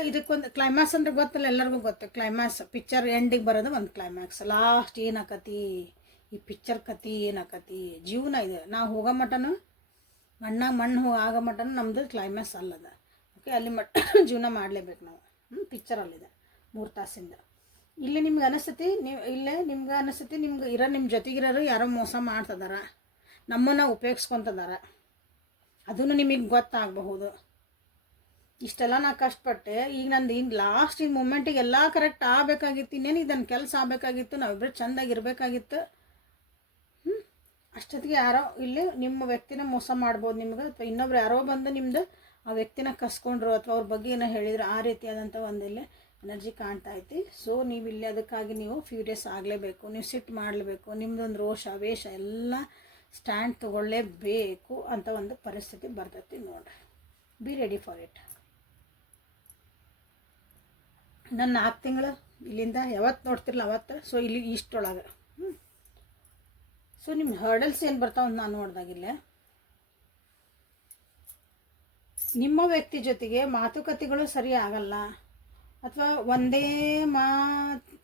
ಇದಕ್ಕೊಂದು ಕ್ಲೈಮ್ಯಾಕ್ಸ್ ಅಂದ್ರೆ ಗೊತ್ತಲ್ಲ, ಎಲ್ಲರಿಗೂ ಗೊತ್ತು. ಕ್ಲೈಮ್ಯಾಕ್ಸ್ ಪಿಕ್ಚರ್ ಎಂಡಿಗೆ ಬರೋದು ಒಂದು ಕ್ಲೈಮ್ಯಾಕ್ಸ್. ಲಾಸ್ಟ್ ಏನಾಕತಿ, ಈ ಪಿಕ್ಚರ್ ಕತಿ ಏನಾಕತಿ, ಜೀವನ ಇದೆ. ನಾವು ಹೋಗೋ ಮಟನು ಮಣ್ಣು ಆಗೋ ಮಟನು ನಮ್ಮದು ಕ್ಲೈಮ್ಯಾಕ್ಸ್ ಅಲ್ಲದ. ಓಕೆ, ಅಲ್ಲಿ ಜೀವನ ಮಾಡಲೇಬೇಕು ನಾವು. ಪಿಕ್ಚರಲ್ಲಿದೆ 3 ತಾಸಿಂದ. ಇಲ್ಲಿ ನಿಮ್ಗೆ ಅನಿಸ್ತತಿ, ನಿಮ್ಗೆ ಅನಿಸ್ತತಿ ನಿಮ್ಮ ಜೊತೆಗಿರೋರು ಯಾರೋ ಮೋಸ ಮಾಡ್ತಿದಾರ, ನಮ್ಮನ್ನು ಉಪಯೋಗಿಸ್ಕೊತದಾರ. ಅದನ್ನು ನಿಮಗೆ ಗೊತ್ತಾಗಬಹುದು. ಇಷ್ಟೆಲ್ಲ ನಾ ಕಷ್ಟಪಟ್ಟೆ, ಈಗ ನಂದು ಲಾಸ್ಟ್ ಈ ಮೂಮೆಂಟಿಗೆ ಎಲ್ಲ ಕರೆಕ್ಟ್ ಆಗಬೇಕಾಗಿತ್ತು, ಇನ್ನೇನು ಇದನ್ನು ಕೆಲಸ ಆಗಬೇಕಾಗಿತ್ತು, ನಾವಿಬ್ಬರು ಚೆಂದಾಗಿರ್ಬೇಕಾಗಿತ್ತು. ಅಷ್ಟೊತ್ತಿಗೆ ಯಾರೋ ಇಲ್ಲಿ ನಿಮ್ಮ ವ್ಯಕ್ತಿನ ಮೋಸ ಮಾಡ್ಬೋದು ನಿಮ್ಗೆ, ಅಥವಾ ಇನ್ನೊಬ್ರು ಯಾರೋ ಬಂದು ನಿಮ್ಮದು ಆ ವ್ಯಕ್ತಿನ ಕಸ್ಕೊಂಡ್ರು, ಅಥವಾ ಅವ್ರ ಬಗ್ಗೆ ಏನೋ ಹೇಳಿದ್ರು, ಆ ರೀತಿಯಾದಂಥ ಒಂದಿಲ್ಲಿ ಎನರ್ಜಿ ಕಾಣ್ತಾ ಐತಿ. ಸೊ ನೀವು ಇಲ್ಲಿ ಅದಕ್ಕಾಗಿ ನೀವು ಫ್ಯೂರಿಯಸ್ ಆಗಲೇಬೇಕು, ನೀವು ಸಿಟ್ಟು ಮಾಡಲೇಬೇಕು, ನಿಮ್ಮದೊಂದು ರೋಷ ವೇಷ ಎಲ್ಲ ಸ್ಟ್ಯಾಂಡ್ ತೊಗೊಳ್ಳೇಬೇಕು ಅಂತ ಒಂದು ಪರಿಸ್ಥಿತಿ ಬರ್ತೈತಿ. ನೋಡ್ರಿ, ಬಿ ರೆಡಿ ಫಾರ್ ಇಟ್. ನನ್ನ 4 ತಿಂಗಳು ಇಲ್ಲಿಂದ ಯಾವತ್ತು ನೋಡ್ತಿರಲ್ಲ ಅವತ್ತು. ಸೊ ಇಲ್ಲಿ ಇಷ್ಟೊಳಗೆ ಸೊ ನಿಮ್ಮ ಹರ್ಡಲ್ಸ್ ಏನು ಬರ್ತಾವ ಅಂತ ನಾನು ನೋಡ್ದಾಗಿಲ್ಲ. ನಿಮ್ಮ ವ್ಯಕ್ತಿ ಜೊತೆಗೆ ಮಾತುಕತೆಗಳು ಸರಿ ಆಗಲ್ಲ, ಅಥವಾ ಒಂದೇ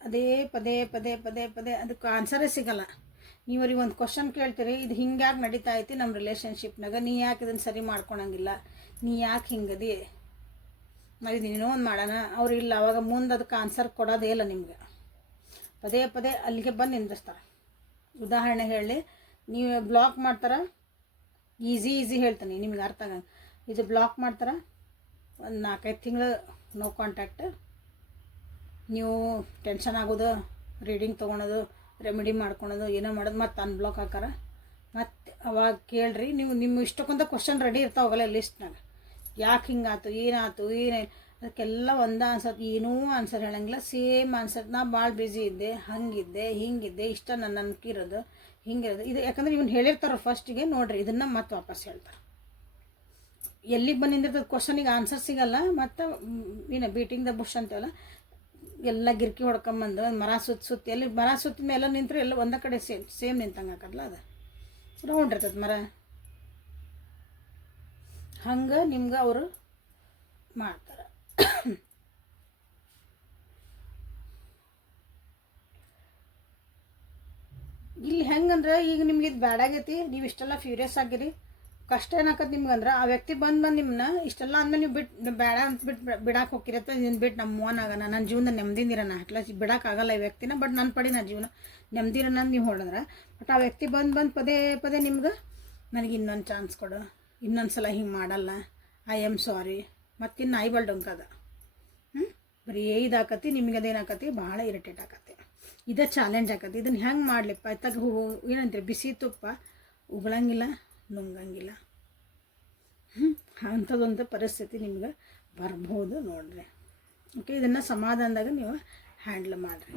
ಅದೇ ಪದೇ ಅದಕ್ಕೆ ಆನ್ಸರೇ ಸಿಗಲ್ಲ. ನೀವು ಅವ್ರಿಗೆ ಒಂದು ಕ್ವಶನ್ ಕೇಳ್ತೀರಿ, ಇದು ಹಿಂಗ್ಯಾಕೆ ನಡೀತಾ ಐತಿ ನಮ್ಮ ರಿಲೇಷನ್ಶಿಪ್ನಾಗ, ನೀ ಯಾಕೆ ಇದನ್ನು ಸರಿ ಮಾಡ್ಕೊಳಂಗಿಲ್ಲ, ನೀ ಯಾಕೆ ಹಿಂಗದಿ, ನಾವು ಇನ್ನೇನೋ ಒಂದು ಮಾಡೋಣ. ಅವ್ರು ಇಲ್ಲ, ಅವಾಗ ಮುಂದೆ ಅದಕ್ಕೆ ಆನ್ಸರ್ ಕೊಡೋದೇ ಇಲ್ಲ ನಿಮಗೆ. ಪದೇ ಅಲ್ಲಿಗೆ ಬಂದು ನಿಂದಿಸ್ತಾರೆ. ಉದಾಹರಣೆ ಹೇಳಿ, ನೀವು ಬ್ಲಾಕ್ ಮಾಡ್ತಾರೆ, ಈಸಿ ಹೇಳ್ತೀನಿ ನಿಮ್ಗೆ ಅರ್ಥ ಆಗಂಗೆ. ಇದು ಬ್ಲಾಕ್ ಮಾಡ್ತಾರೆ, ಒಂದು 4-5 ತಿಂಗಳು ನೋ ಕಾಂಟ್ಯಾಕ್ಟ್, ನೀವು ಟೆನ್ಷನ್ ಆಗೋದು, ರೀಡಿಂಗ್ ತೊಗೊಳೋದು, ರೆಮಿಡಿ ಮಾಡ್ಕೊಳೋದು, ಏನೋ ಮಾಡೋದು, ಮತ್ತು ಅನ್ಬ್ಲಾಕ್ ಹಾಕಾರ. ಮತ್ತು ಅವಾಗ ಕೇಳ್ರಿ, ನಿಮ್ಮ ಇಷ್ಟಕ್ಕೊಂದು ಕ್ವಶನ್ ರೆಡಿ ಇರ್ತಾವಲ್ಲ ಲಿಸ್ಟ್ನಾಗ, ಯಾಕೆ ಹಿಂಗಾತು, ಏನಾಯ್ತು, ಅದಕ್ಕೆಲ್ಲ ಒಂದು ಆನ್ಸರ್, ಏನೂ ಆನ್ಸರ್ ಹೇಳಂಗಿಲ್ಲ, ಸೇಮ್ ಆನ್ಸರ್. ನಾ ಭಾಳ ಬ್ಯುಸಿ ಇದ್ದೆ, ಹಿಂಗಿದ್ದೆ, ಇಷ್ಟ ನನ್ನ ಅನ್ಕಿರೋದು, ಹಿಂಗಿರೋದು ಇದು. ಯಾಕಂದ್ರೆ ಇವನು ಹೇಳಿರ್ತಾರೆ ಫಸ್ಟಿಗೆ, ನೋಡಿರಿ ಇದನ್ನು ಮತ್ತೆ ವಾಪಸ್ ಹೇಳ್ತಾರೆ. ಎಲ್ಲಿಗೆ ಬಂದು ನಿಂದಿರ್ತದೆ ಕ್ವಶನಿಗೆ ಆನ್ಸರ್ ಸಿಗಲ್ಲ. ಮತ್ತು ಬೀಟಿಂಗ್ ದ ಬುಷ್ ಅಂತೀವಲ್ಲ, ಎಲ್ಲ ಗಿರ್ಕಿ ಹೊಡ್ಕೊಂಬಂದು ಮರ ಸುತ್ತಿ ಎಲ್ಲಿ ಮರ ಸುತ್ತ ಮೇಲೆ ನಿಂತರೆ ಎಲ್ಲ ಒಂದೇ ಕಡೆ ಸೇಮ್ ನಿಂತಂಗೆ ಹಾಕಲ್ಲ, ಅದು ರೌಂಡ್ ಇರ್ತದೆ ಮರ. ಹಂಗೆ ನಿಮ್ಗೆ ಅವರು ಮಾಡ್ತಾರೆ. ಇಲ್ಲಿ ಹೆಂಗಂದ್ರೆ ಈಗ ನಿಮ್ಗೆ ಇದು ಬ್ಯಾಡಾಗೈತಿ, ನೀವು ಇಷ್ಟೆಲ್ಲ ಫ್ಯೂರಿಯಸ್ ಆಗಿರಿ, ಕಷ್ಟ ಏನಾಕತ್ತೆ ನಿಮ್ಗೆ ಅಂದ್ರೆ ಆ ವ್ಯಕ್ತಿ ಬಂದು ನಿಮ್ಮನ್ನ ಇಷ್ಟೆಲ್ಲ ಅಂದಮೇಲೆ ನೀವು ಬೇಡ ಅಂತ ಬಿಡಾಕೆ ಹೋಗಿರತ್ತೆ. ಇದನ್ನು ಬಿಟ್ಟು ನಮ್ಮ ಮೋನ್ ಆಗೋಣ, ನನ್ನ ಜೀವನ ನೆಮ್ಮದಿನಿರೋಣ, ಅಟ್ಲಾಸ್ ಬಿಡೋಕ್ಕಾಗಲ್ಲ ಈ ವ್ಯಕ್ತಿನ, ಬಟ್ ನನ್ನ ಪಡಿ ನನ್ನ ಜೀವನ ನೆಮ್ಮದಿರೋಣ ಅಂತ ನೀವು ಹೊಡೆದ್ರೆ, ಬಟ್ ಆ ವ್ಯಕ್ತಿ ಬಂದು ಪದೇ ನಿಮ್ಗೆ ನನಗೆ ಇನ್ನೊಂದು ಚಾನ್ಸ್ ಕೊಡು, ಇನ್ನೊಂದು ಸಲ ಹಿಂಗೆ ಮಾಡಲ್ಲ, ಐ ಆಮ್ ಸಾರಿ, ಮತ್ತಿನ್ನು ಐಬಲ್ ಡೊಂಕದ ಬರೀ ಇದಾಕತಿ. ನಿಮ್ಗೆ ಅದೇನಾಕತಿ, ಭಾಳ ಇರಿಟೇಟ್ ಆಕತಿ. ಇದೇ ಚಾಲೆಂಜ್ ಆಕತಿ. ಇದನ್ನು ಹೆಂಗೆ ಮಾಡ್ಲಿಪ್ಪ, ಏನಂತೀರಿ, ಬಿಸಿ ತುಪ್ಪ ಉಗುಳಂಗಿಲ್ಲ, ನುಂಗಂಗಿಲ್ಲ. ಅಂಥದ್ದೊಂದು ಪರಿಸ್ಥಿತಿ ನಿಮ್ಗೆ ಬರ್ಬೋದು ನೋಡ್ರಿ. ಓಕೆ, ಇದನ್ನು ಸಮಾಧಾನದಾಗ ನೀವು ಹ್ಯಾಂಡ್ಲ್ ಮಾಡಿರಿ.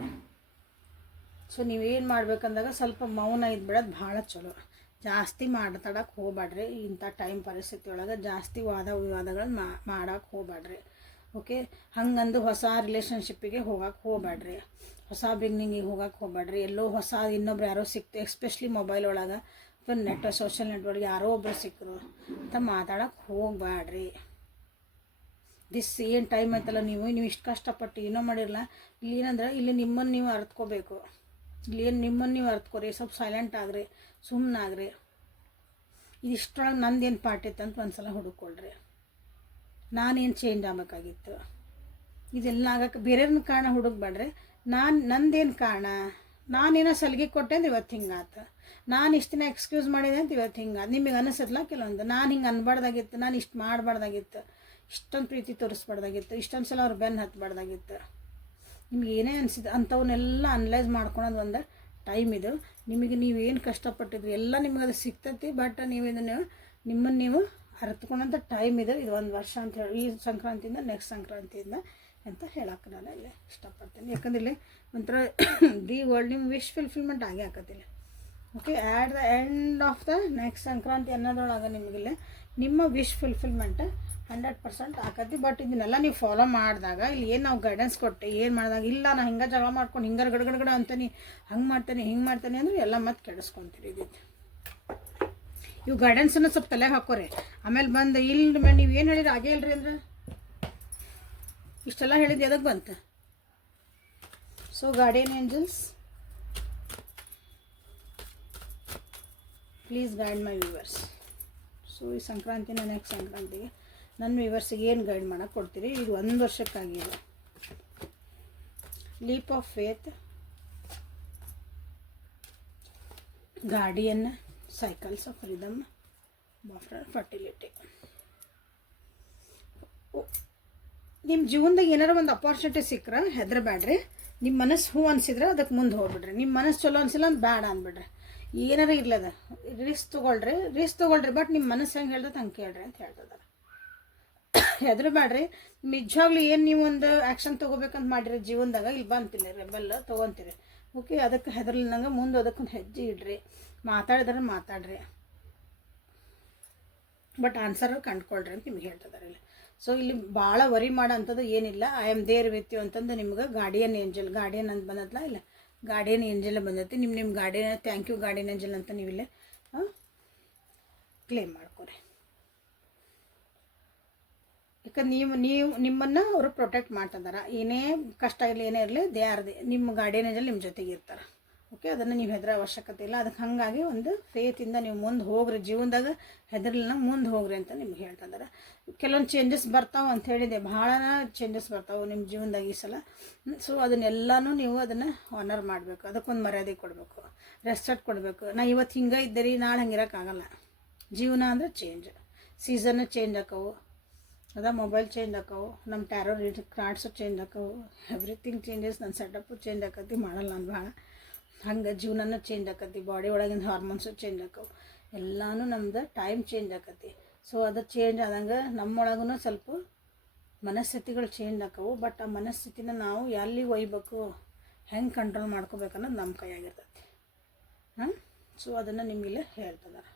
ಸೊ ನೀವೇನು ಮಾಡ್ಬೇಕಂದಾಗ ಸ್ವಲ್ಪ ಮೌನ ಇದ್ಬಿಡೋದು ಭಾಳ ಚಲೋ. ಜಾಸ್ತಿ ಮಾತಾಡೋಕೆ ಹೋಗ್ಬೇಡ್ರಿ. ಇಂಥ ಟೈಮ್ ಪರಿಸ್ಥಿತಿ ಒಳಗೆ ಜಾಸ್ತಿ ವಾದ ವಿವಾದಗಳನ್ನ ಮಾಡೋಕೆ ಹೋಗ್ಬೇಡ್ರಿ. ಓಕೆ, ಹಂಗಂದು ಹೊಸ ರಿಲೇಷನ್ಶಿಪ್ಪಿಗೆ ಹೋಗೋಕೆ ಹೋಗ್ಬೇಡ್ರಿ, ಹೊಸ ಬಿಗ್ನಿಂಗಿಗೆ ಹೋಗೋಕೆ ಹೋಗ್ಬೇಡ್ರಿ. ಎಲ್ಲೋ ಹೊಸ ಇನ್ನೊಬ್ರು ಯಾರೋ ಸಿಕ್ತು, ಎಸ್ಪೆಷಲಿ ಮೊಬೈಲ್ ಒಳಗೆ ಅಥವಾ ಸೋಷಲ್ ನೆಟ್ವರ್ಕ್ ಯಾರೋ ಒಬ್ಬರು ಸಿಕ್ಕರು ಅಂತ ಮಾತಾಡೋಕೆ ಹೋಗ್ಬೇಡ್ರಿ. ಏನು ಟೈಮ್ ಐತಲ್ಲ, ನೀವು ಇಷ್ಟು ಕಷ್ಟಪಟ್ಟು ಏನೋ ಮಾಡಿರಲ್ಲ. ಇಲ್ಲಿ ಏನಂದ್ರೆ ಇಲ್ಲಿ ನಿಮ್ಮನ್ನು ನೀವು ಅರ್ತ್ಕೋಬೇಕು. ಇಲ್ಲಿ ಏನು ನಿಮ್ಮನ್ನು ನೀವು ಅರ್ತ್ಕೋರಿ. ಸ್ವಲ್ಪ ಸೈಲೆಂಟ್ ಆಗ್ರಿ, ಸುಮ್ಮನಾಗ್ರಿ. ಇದಿಷ್ಟೊಳಗೆ ನಂದೇನು ಪಾರ್ಟ್ ಇತ್ತು ಅಂತ ಒಂದು ಸಲ ಹುಡುಕೊಳ್ರಿ. ನಾನೇನು ಚೇಂಜ್ ಆಗಬೇಕಾಗಿತ್ತು, ಇದೆಲ್ಲ ಆಗಕ್ಕೆ ಬೇರೆಯವ್ರನ್ನ ಕಾರಣ ಹುಡುಕ್ಬೇಡ್ರಿ. ನಂದೇನು ಕಾರಣ, ನಾನೇನೋ ಸಲಿಗೆ ಕೊಟ್ಟೆ ಅಂದ್ರೆ ಇವತ್ತು ಹಿಂಗಾತು, ನಾನು ಇಷ್ಟು ದಿನ ಎಕ್ಸ್ಕ್ಯೂಸ್ ಮಾಡಿದೆ ಅಂತ ಇವತ್ತು ಹಿಂಗಾತು. ನಿಮಗೆ ಅನಿಸತ್ಲ ಕೆಲವೊಂದು, ನಾನು ಹಿಂಗೆ ಅನ್ಬಾರ್ದಾಗಿತ್ತು, ನಾನು ಇಷ್ಟು ಮಾಡಬಾರ್ದಾಗಿತ್ತು, ಇಷ್ಟೊಂದು ಪ್ರೀತಿ ತೋರಿಸ್ಬಾರ್ದಾಗಿತ್ತು, ಇಷ್ಟೊಂದು ಸಲ ಅವ್ರು ಬೆನ್ನು ಹತ್ತಬಾರ್ದಾಗಿತ್ತು. ನಿಮ್ಗೆ ಏನೇ ಅನಿಸಿದೆ ಅಂಥವನ್ನೆಲ್ಲ ಅನಲೈಸ್ ಮಾಡ್ಕೊಳೋದು ಒಂದು ಟೈಮ್ ಇದು. ನಿಮಗೆ ನೀವೇನು ಕಷ್ಟಪಟ್ಟಿದ್ವಿ ಎಲ್ಲ ನಿಮಗೆ ಅದು ಸಿಗ್ತೈತಿ. ಬಟ್ ನೀವು ಇದನ್ನು ನಿಮ್ಮನ್ನು ನೀವು ಅರ್ಥಕೊಳ್ಳೋಂಥ ಟೈಮ್ ಇದು. ಇದು 1 ವರ್ಷ ಅಂತ ಹೇಳಿ, ಈ ಸಂಕ್ರಾಂತಿಯಿಂದ ನೆಕ್ಸ್ಟ್ ಸಂಕ್ರಾಂತಿಯಿಂದ ಅಂತ ಹೇಳಕ್ಕೆ ನಾನು ಇಲ್ಲಿ ಇಷ್ಟಪಡ್ತೀನಿ. ಯಾಕಂದ್ರೆ ಇಲ್ಲಿ ಒಂಥರ ದಿ ವರ್ಲ್ಡ್ ನಿಮ್ಮ ವಿಶ್ ಫುಲ್ಫಿಲ್ಮೆಂಟ್ ಆಗೇ ಆಕತ್ತಿಲ್ಲ. Okay, at the end of the next Sankranti ಅನ್ನೋದ್ರೊಳಗೆ ನಿಮಗಿಲ್ಲ ನಿಮ್ಮ ವಿಶ್ ಫುಲ್ಫಿಲ್ಮೆಂಟ್ 100% ಆಕತಿ. ಬಟ್ ಇದನ್ನೆಲ್ಲ ನೀವು ಫಾಲೋ ಮಾಡಿದಾಗ ಇಲ್ಲಿ ಏನು ನಾವು ಗೈಡೆನ್ಸ್ ಕೊಟ್ಟು ಏನು ಮಾಡಿದಾಗ, ಇಲ್ಲ ನಾನು ಹಿಂಗೆ ಜಗಳ ಮಾಡ್ಕೊಂಡು ಹಿಂಗಾರು ಗಡಗಡ ಅಂತಾನೆ, ಹಂಗೆ ಮಾಡ್ತಾನೆ ಹಿಂಗೆ ಮಾಡ್ತಾನೆ ಅಂದರೆ ಎಲ್ಲ ಮತ್ತೆ ಕೆಡಿಸ್ಕೊತೀರಿ. ಇವು ಗೈಡೆನ್ಸನ್ನು ಸ್ವಲ್ಪ ತಲೆಗೆ ಹಾಕೋರಿ. ಆಮೇಲೆ ಬಂದು ಇಲ್ಲಿ ನೀವು ಏನು ಹೇಳಿರಿ ಹಾಗೆ ಇಲ್ರಿ ಅಂದ್ರೆ ಇಷ್ಟೆಲ್ಲ ಹೇಳಿದ್ದು ಎದಕ್ಕೆ ಬಂತು. So guardian angels, please guide my viewers. So ಈ ಸಂಕ್ರಾಂತಿನ ನೆಕ್ಸ್ಟ್ ಸಂಕ್ರಾಂತಿಗೆ ನನ್ನ ವ್ಯೂವರ್ಸಿಗೆ ಏನು ಗೈಡ್ ಮಾಡೋಕ್ಕೆ ಕೊಡ್ತೀರಿ. ಇದು 1 ವರ್ಷಕ್ಕಾಗಿದೆ. Leap of faith, guardian, cycles of rhythm, after fertility. ನಿಮ್ಮ ಜೀವನದಾಗ ಏನಾರು ಒಂದು ಅಪಾರ್ಚುನಿಟಿ ಸಿಕ್ಕರೆ ಹೆದರಬೇಡ್ರಿ. ನಿಮ್ಮ ಮನಸ್ಸು ಹೂ ಅನಿಸಿದ್ರೆ ಅದಕ್ಕೆ ಮುಂದೆ ಹೋಗ್ಬಿಡ್ರಿ. ನಿಮ್ಮ ಮನಸ್ಸು ಚಲೋ ಅನಿಸಿಲ್ಲ ಅಂತ ಬೇಡ ಅಂದ್ಬಿಡ್ರಿ. ಏನಾರು ಇರ್ಲದ ರಿಸ್ಕ್ ತೊಗೊಳ್ರಿ. ಬಟ್ ನಿಮ್ಮ ಮನಸ್ಸು ಹೆಂಗೆ ಹೇಳ್ದತ್ತೆ ಹಂಗೆ ಕೇಳ್ರಿ ಅಂತ ಹೇಳ್ತಿದ್ದಾರೆ. ಹೆದರಬೇಡ್ರಿ. ನಿಜವಾಗ್ಲೂ ಏನು ನೀವು ಒಂದು ಆ್ಯಕ್ಷನ್ ತೊಗೋಬೇಕಂತ ಮಾಡಿರಿ ಜೀವನದಾಗ, ಇಲ್ಲಿ ಬಂತಿಲ್ಲ ರೆಬೆಲ್ ತೊಗೊತೀರಿ. ಓಕೆ, ಅದಕ್ಕೆ ಹೆದರ್ಲಿನಂಗೆ ಮುಂದೆ ಅದಕ್ಕೊಂದು ಹೆಜ್ಜೆ ಇಡ್ರಿ. ಮಾತಾಡಿದ್ರೆ ಮಾತಾಡ್ರಿ, ಬಟ್ ಆನ್ಸರ್ ಕಂಡ್ಕೊಳ್ರಿ ಅಂತ ನಿಮ್ಗೆ ಹೇಳ್ತಿದ್ದಾರೆ ಇಲ್ಲಿ. ಸೊ ಇಲ್ಲಿ ಭಾಳ ವರಿ ಮಾಡೋ ಅಂಥದ್ದು ಏನಿಲ್ಲ. I am there with you ಅಂತಂದು ನಿಮ್ಗೆ ಗಾರ್ಡಿಯನ್ ಅಂತ ಬಂದತ್ಲ, ಇಲ್ಲ ಗಾರ್ಡಿಯನ್ ಏಂಜಲ್ ಬಂದೈತಿ. ನಿಮ್ಮ guardian thank you guardian angel ಅಂತ ನೀವಿಲ್ಲ ಕ್ಲೇಮ್ ಮಾಡ್ಕೊರಿ. ಯಾಕಂದ್ರೆ ನಿಮ್ಮನ್ನು ಅವರು ಪ್ರೊಟೆಕ್ಟ್ ಮಾಡ್ತಿದ್ದಾರೆ. ಏನೇ ಕಷ್ಟ ಇರಲಿ ಏನೇ ಇರಲಿ ನಿಮ್ಮ ಗಾರ್ಡಿಯನ್ ಏಂಜಲ್ ನಿಮ್ಮ ಜೊತೆಗೆ ಇರ್ತಾರೆ. ಓಕೆ, ಅದನ್ನು ನೀವು ಹೆದರೋ ಅವಶ್ಯಕತೆ ಇಲ್ಲ. ಅದಕ್ಕೆ ಹಾಗಾಗಿ ಒಂದು ಫೇತಿಂದ ನೀವು ಮುಂದೆ ಹೋಗ್ರಿ. ಜೀವನದಾಗ ಹೆದರ್ಲಿಲ್ಲ ಮುಂದೆ ಹೋಗ್ರಿ ಅಂತ ನಿಮ್ಗೆ ಹೇಳ್ತಿದ್ದಾರೆ. ಕೆಲವೊಂದು ಚೇಂಜಸ್ ಬರ್ತಾವೆ ಅಂತ ಹೇಳಿದೆ, ಭಾಳ ಚೇಂಜಸ್ ಬರ್ತಾವೆ ನಿಮ್ಮ ಜೀವನದಾಗ ಈ ಸಲ. ಸೊ ಅದನ್ನೆಲ್ಲನೂ ನೀವು ಅದನ್ನು ಆನರ್ ಮಾಡಬೇಕು, ಅದಕ್ಕೊಂದು ಮರ್ಯಾದೆ ಕೊಡಬೇಕು, ರೆಸ್ಪೆಕ್ಟ್ ಕೊಡಬೇಕು. ನಾ ಇವತ್ತು ಹಿಂಗೆ ಇದ್ದೀರಿ, ನಾಳೆ ಹಂಗೆ ಇರೋಕ್ಕಾಗಲ್ಲ. ಜೀವನ ಅಂದರೆ ಚೇಂಜ್, ಸೀಸನ್ ಚೇಂಜ್ ಆಕವು, ಮೊಬೈಲ್ ಚೇಂಜ್ ಆಕವು, ನಮ್ಮ ಟ್ಯಾರೋ ಕಾರ್ಡ್ಸು ಚೇಂಜ್ ಆಕವು, ಎವ್ರಿಥಿಂಗ್ ಚೇಂಜಸ್. ನನ್ನ ಸೆಟಪ್ಪು ಚೇಂಜ್ ಆಕತಿ, ಮಾಡಲ್ಲ ನಾನು ಭಾಳ. ಹಂಗೆ ಜೀವನನೂ ಚೇಂಜ್ ಆಕತಿ, ಬಾಡಿ ಒಳಗಿನ ಹಾರ್ಮೋನ್ಸು ಚೇಂಜ್ ಆಕವು, ಎಲ್ಲನೂ ನಮ್ದು ಟೈಮ್ ಚೇಂಜ್ ಆಕತಿ. ಸೊ ಅದು ಚೇಂಜ್ ಆದಂಗೆ ನಮ್ಮೊಳಗೂ ಸ್ವಲ್ಪ ಮನಸ್ಥಿತಿಗಳು ಚೇಂಜ್ ಆಕವು. ಬಟ್ ಆ ಮನಸ್ಥಿತಿನ ನಾವು ಎಲ್ಲಿ ಒಯ್ಬೇಕು, ಹೆಂಗೆ ಕಂಟ್ರೋಲ್ ಮಾಡ್ಕೋಬೇಕು ಅನ್ನೋದು ನಮ್ಮ ಕೈಯಾಗಿರ್ತೈತಿ. ಸೊ ಅದನ್ನು ನಿಮಗಿಲ್ಲಿ ಹೇಳ್ತಿದ್ದಾರೆ.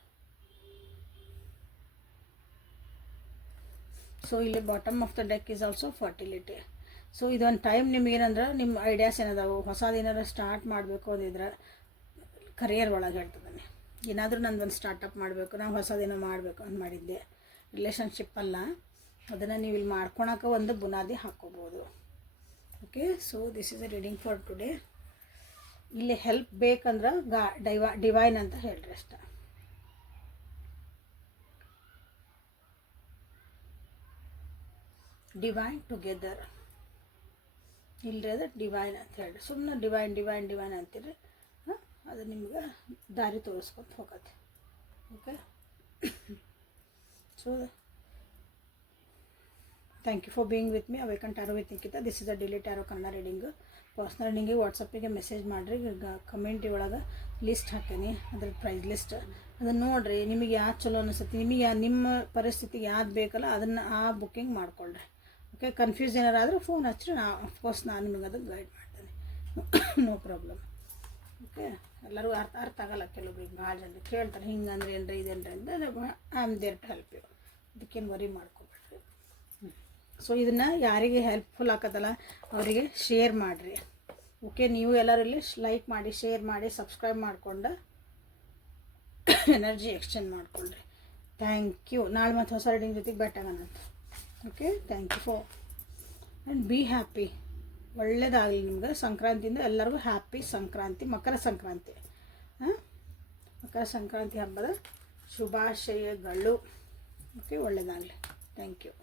ಸೊ ಇಲ್ಲಿ bottom of the deck is also fertility. So ಇದೊಂದು ಟೈಮ್ ನಿಮಗೇನಂದ್ರೆ ನಿಮ್ಮ ಐಡಿಯಾಸ್ ಏನದಾವು, ಹೊಸದೇನಾರು ಸ್ಟಾರ್ಟ್ ಮಾಡಬೇಕು ಅಂದಿದ್ರೆ ಕರಿಯರ್ ಒಳಗೆ ಹೇಳ್ತಿದ್ದಾನೆ. ಏನಾದರೂ ನಂದೊಂದು ಸ್ಟಾರ್ಟಪ್ ಮಾಡಬೇಕು, ನಾವು ಹೊಸದೇನೋ ಮಾಡಬೇಕು ಅಂತ ಮಾಡಿದ್ದೆ. ರಿಲೇಷನ್ಶಿಪ್ ಅಲ್ಲ, ಅದನ್ನು ನೀವು ಇಲ್ಲಿ ಮಾಡ್ಕೊಳಕ್ಕೆ ಒಂದು ಬುನಾದಿ ಹಾಕ್ಕೋಬೋದು. Okay, so this is a reading for today. ಇಲ್ಲಿ ಹೆಲ್ಪ್ ಬೇಕಂದ್ರೆ ಡಿವೈನ್ ಅಂತ ಹೇಳ್ರಿ ಅಷ್ಟೆ. ಡಿವೈನ್ ಟುಗೆದರ್ ಇಲ್ಲರಿ, ಅದು ಡಿವೈನ್ ಅಂತ ಹೇಳಿ ಸುಮ್ಮನೆ ಡಿವೈನ್ ಅಂತೀರಿ. ಅದು ನಿಮ್ಗೆ ದಾರಿ ತೋರಿಸ್ಕೊತ ಹೋಗತ್ತೆ. Okay, so thank you for being with me. Awaken tarot with Nikhita. This is a daily tarot Kannada reading. Personal ರೀಡಿಂಗಿಗೆ ವಾಟ್ಸಪ್ಪಿಗೆ ಮೆಸೇಜ್ ಮಾಡಿರಿ. ಕಮೆಂಟಿ ಒಳಗೆ ಲಿಸ್ಟ್ ಹಾಕೀನಿ, ಅದ್ರ ಪ್ರೈಸ್ ಲಿಸ್ಟ್. ಅದನ್ನು ನೋಡಿರಿ, ನಿಮಗೆ ಯಾವ್ದು ಚಲೋ ಅನಿಸುತ್ತೆ, ನಿಮಗೆ ನಿಮ್ಮ ಪರಿಸ್ಥಿತಿಗೆ ಯಾವ್ದು ಬೇಕಲ್ಲ ಅದನ್ನು ಆ ಬುಕ್ಕಿಂಗ್ ಮಾಡ್ಕೊಳ್ರಿ. ಓಕೆ, ಕನ್ಫ್ಯೂಸ್ ಏನಾರಾದರೂ ಫೋನ್ ಹಚ್ಚಿರಿ, ಅಫ್ಕೋರ್ಸ್ ನಾನು ನಿಮಗೆ ಅದಕ್ಕೆ ಗೈಡ್ ಮಾಡ್ತೇನೆ. No problem. ಓಕೆ, ಎಲ್ಲರಿಗೂ ಅರ್ಥ ಆಗಲ್ಲ, ಕೆಲವೊಬ್ರಿಗೆ ಭಾಳ ಜನರಿಗೆ ಕೇಳ್ತಾರೆ ಹಿಂಗಂದ್ರೆ ಏನ್ರಿ ಇದೇನ್ರಿ ಅಂತ. I am there to help you, ಅದಕ್ಕೇನು ವರಿ ಮಾಡ್ಕೊಬೇಡ್ರಿ. ಸೊ ಇದನ್ನು ಯಾರಿಗೆ ಹೆಲ್ಪ್ಫುಲ್ ಆಗತ್ತಲ್ಲ ಅವರಿಗೆ ಶೇರ್ ಮಾಡಿರಿ. ಓಕೆ, ನೀವು ಎಲ್ಲರಲ್ಲಿ ಲೈಕ್ ಮಾಡಿ, ಶೇರ್ ಮಾಡಿ, ಸಬ್ಸ್ಕ್ರೈಬ್ ಮಾಡಿಕೊಂಡು ಎನರ್ಜಿ ಎಕ್ಸ್ಚೇಂಜ್ ಮಾಡಿಕೊಳ್ರಿ. Thank you. ನಾಳೆ ಮತ್ತು ಹೊಸ ರೀಡಿಂಗ್ ಜೊತೆಗೆ ಭೇಟಿಯಾಗೋಣ. Okay, thank you for and be happy. ಒಳ್ಳೆಯದಾಗಲಿ ನಿಮ್ಗೆ. ಸಂಕ್ರಾಂತಿಯಿಂದ ಎಲ್ಲರಿಗೂ ಹ್ಯಾಪಿ ಸಂಕ್ರಾಂತಿ, ಮಕರ ಸಂಕ್ರಾಂತಿ. ಮಕರ ಸಂಕ್ರಾಂತಿ ಹಬ್ಬದ ಶುಭಾಶಯಗಳು. ಓಕೆ, ಒಳ್ಳೆಯದಾಗಲಿ. Thank you.